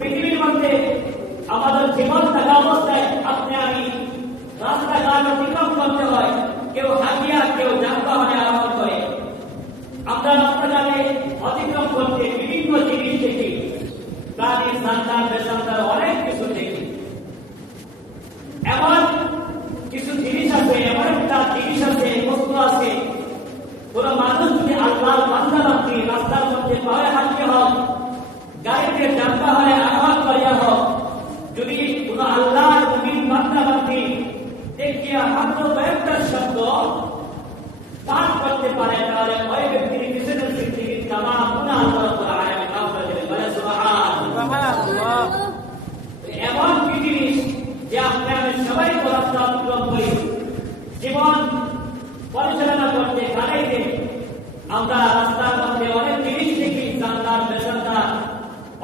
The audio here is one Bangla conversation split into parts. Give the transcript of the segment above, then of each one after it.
পৃথিবীর মধ্যে আমাদের জীবন থাকা অবস্থায় আপনি আমি রাস্তাঘাট অতিক্রম করতে হয়, কেউ হাতিয়া, কেউ যানবাহনে আরোহণ করে। আমরা রাস্তাঘাটে অতিক্রম করতে বিভিন্ন জিনিস দেখি, প্রাণী, সন্তান, বেসন্তান, অনেক কিছু দেখি। এমন কিছু জিনিস আছে, এমন একটা জিনিস আছে, বস্তু আছে। কোন মানুষ যদি আল্লাহর বান্দা বান্দি রাস্তার মধ্যে পায়ে হাঁটতে হোক গাড়িতে যানবাহনে আহ্বান করিয়া হোক যদি কোন আল্লাহর মুমিন বান্দা দেখিয়া মাত্র কয়েকটা শব্দ পাঠ করতে পারে, তাহলে ওই ব্যক্তির পিছনের ব্যক্তিকে তামা পুনঃ আল্লাহ রাব্বুল আলামিন মাফ করে দেবেন। বলে এমন কি জিনিস যে আপনি আমি সবাই রাস্তা অতিক্রম করি? জীবন পরিচালনা করতে গাড়িতে আমরা রাস্তার মধ্যে অনেক জিনিস দেখি জানলার বেসন্তার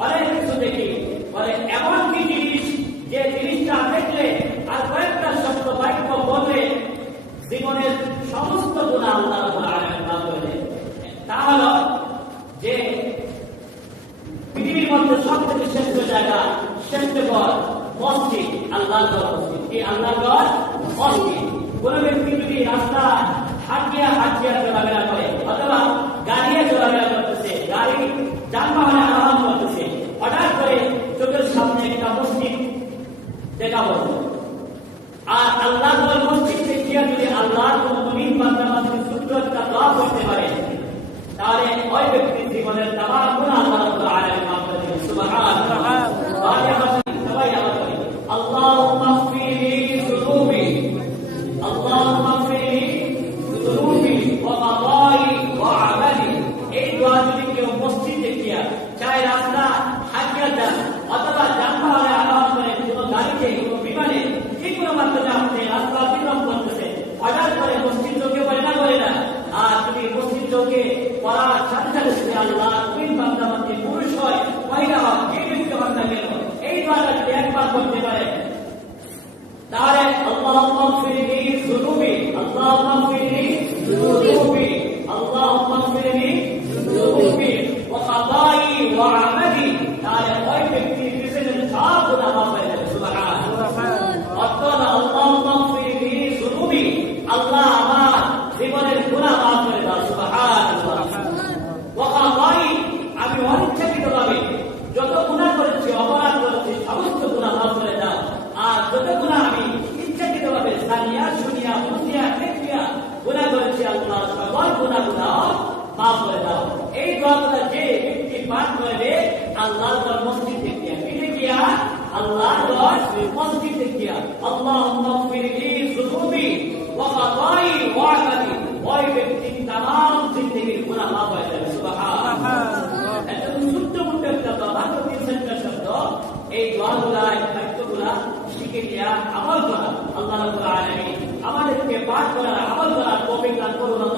অনেক কিছু দেখি বলে এমন কি জিনিস যে জিনিসটা দেখলে আর কয়েকটা শব্দ বাক্য বললে জীবনের সমস্ত গুণ আল্লাহ রাব্বুল আলামিন মাফ করে দেন তা হলো যে পৃথিবীর মধ্যে সব থেকে শ্রেষ্ঠ জায়গা শ্রেষ্ঠ ঘর মসজিদ আল্লাহ এই আল্লাহ মসজিদ কোন ব্যক্তি যদি রাস্তা হাঁটিয়া হাঁটিয়া চলাফেরা করে, অথবা গাড়িয়ে চলাফেরা করতেছে, গাড়ি যানবাহনে আরোহণ করতেছে, হঠাৎ করে চোখের সামনে একটা মসজিদ দেখা বলতো আর আল্লাহ মসজিদ দেখিয়া যদি আল্লাহর কোন মুমিন বান্দা বান্দি সূত্র একটা দোয়া করতে পারে, তাহলে ওই ব্যক্তির জীবনের তামাম গুণ আল্লাহ রাব্বুল আলামিন মাফ করে দিবেন সুবহানাল্লাহ সবাই আমার সবাই আমার বলি আল্লাহুম্মা ফিরি যুনুবি আল্লাহুম্মা ফিরি যুনুবি ওয়া মাদাই ওয়া আমালি এই দোয়া যদি কেউ মসজিদ দেখিয়া চাই রাস্তা হাঁটিয়া যান অথবা যানবাহনে আরোহণ করে কোনো গাড়িতে কোনো বিমানে যে কোনো মাধ্যমে আপনি রাস্তা অতিক্রম করতেছে হঠাৎ করে মসজিদ চোখে পড়ে না করে না আর যদি মসজিদ চোখে পড়ার সাথে সাথে যদি আল্লাহ তিন বান্দা মধ্যে পুরুষ হয় মহিলা হয় যে ব্যক্তি হন না কেন এই দোয়াটা যদি একবার করতে পারে তাহলে আল্লাহুম্মা ফিরনি যুনুবি আল্লাহুম্মা ফিরনি যুনুবি আল্লাহুম্মা ফিরনি যুনুবি ওয়া খাতাই ওয়া আমালি তাহলে ওই ব্যক্তির পিছনে সব গুনাহ মাফ হয়ে যাবে সুবহানাল্লাহ অর্থাৎ আল্লাহুম্মা ফিরনি যুনুবি আল্লাহ আমার জীবনের গুনাহ মাফ করে দাও সুবহানাল্লাহ ওয়া খাতাই আমি অনিচ্ছাকৃতভাবে যত গুনাহ করেছি অপরাধ করেছি সমস্ত গুনাহ মাফ করে দাও আর যত গুনাহ আমি ইচ্ছাকৃতভাবে জানিয়া শুনিয়া বুঝিয়া দেখিয়া গুনাহ করেছি আল্লাহ সকল গুনাহ গুনাহ মাফ করে দাও এই দোয়াগুলো যে ব্যক্তি পাঠ করবে আল্লাহর ঘর মসজিদ দেখিয়া কি দেখিয়া আল্লাহর ঘর মসজিদ এটা ছোট্ট মোট্ট একটা দোয়া, শব্দ। এই দোয়াগুলা, এই বাক্যগুলা শিখে নিয়া আমল। আল্লাহ রাব্বুল আলামিন আমাদেরকে পাঠ করার আমল করার তৌফিক করুন।